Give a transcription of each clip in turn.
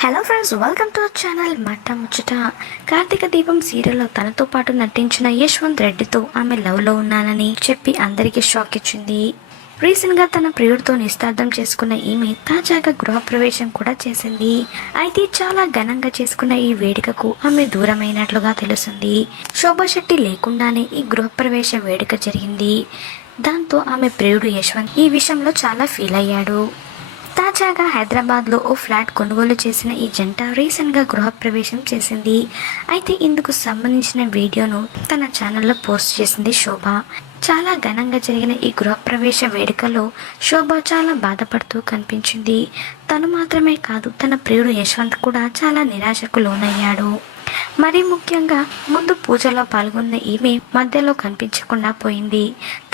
Hello friends welcome to our channel Matta Muchchata Karthika దీపం సీరియల్లో తనతో పాటు నటించిన యశ్వంత్ రెడ్డితో ఆమె లవ్లో ఉన్నానని చెప్పి అందరికీ షాక్ ఇచ్చింది. రీసెంట్గా తన ప్రియుడితో నిస్తార్థం చేసుకున్న ఈమె తాజాగా గృహప్రవేశం కూడా చేసింది. అయితే చాలా ఘనంగా చేసుకున్న ఈ వేడుకకు ఆమె దూరమైనట్లుగా తెలుస్తుంది. శోభా శెట్టి లేకుండానే ఈ గృహప్రవేశ వేడుక జరిగింది. దాంతో ఆమె ప్రియుడు యశ్వంత్ ఈ విషయంలో చాలా ఫీల్ అయ్యాడు. తాజాగా హైదరాబాద్లో ఓ ఫ్లాట్ కొనుగోలు చేసిన ఈ జంట రీసెంట్గా గృహప్రవేశం చేసింది. అయితే ఇందుకు సంబంధించిన వీడియోను తన ఛానల్లో పోస్ట్ చేసింది శోభ. చాలా ఘనంగా జరిగిన ఈ గృహప్రవేశ వేడుకలో శోభ చాలా బాధపడుతూ కనిపించింది. తను మాత్రమే కాదు తన ప్రియుడు యశ్వంత్ కూడా చాలా నిరాశకు లోనయ్యాడు. మరీ ముఖ్యంగా ముందు పూజలో పాల్గొన్న ఈమె మధ్యలో కనిపించకుండా పోయింది.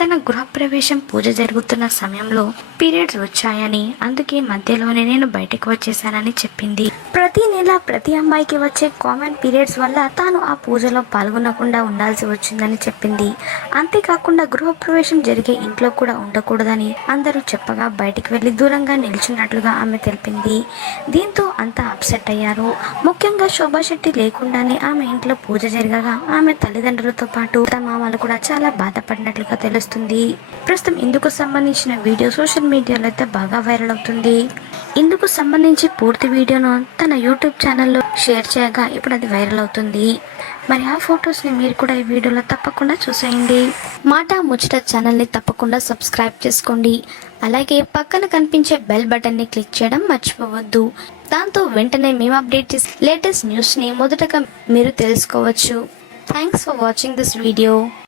తన గృహప్రవేశం పూజ జరుగుతున్న సమయంలో పీరియడ్స్ వచ్చాయని అందుకే మధ్యలోనే నేను బయటకు వచ్చేసానని చెప్పింది. ప్రతి నెల ప్రతి అమ్మాయికి వచ్చే కామన్ పీరియడ్స్ వల్ల తాను ఆ పూజలో పాల్గొనకుండా ఉండాల్సి వచ్చిందని చెప్పింది. అంతేకాకుండా గృహప్రవేశం జరిగే ఇంట్లో కూడా ఉండకూడదని అందరూ చెప్పగా బయటికి వెళ్ళి దూరంగా నిల్చున్నట్లుగా ఆమె తెలిపింది. దీంతో అంతా అప్సెట్ అయ్యారు. ముఖ్యంగా శోభా శెట్టి లేకుండానే ఆమె ఇంట్లో పూజ జరగగా ఆమె తల్లిదండ్రులతో పాటు తమ మామలు కూడా చాలా బాధపడినట్లుగా తెలుస్తుంది. ప్రస్తుతం ఇందుకు సంబంధించిన వీడియో సోషల్ మీడియాలో అయితే బాగా వైరల్ అవుతుంది. ఇందుకు సంబంధించి పూర్తి వీడియోను తన యూట్యూబ్ ఛానల్లో షేర్ చేయగా ఇప్పుడు అది వైరల్ అవుతుంది. మరి ఆ ఫొటోస్ని మీరు కూడా ఈ వీడియోలో తప్పకుండా చూసేయండి. మాట ముచ్చట ఛానల్ని తప్పకుండా సబ్స్క్రైబ్ చేసుకోండి. అలాగే పక్కన కనిపించే బెల్ బటన్ని క్లిక్ చేయడం మర్చిపోవద్దు. దాంతో వెంటనే మేము అప్డేట్ చేసే లేటెస్ట్ న్యూస్ని మొదటగా మీరు తెలుసుకోవచ్చు. Thanks for watching this video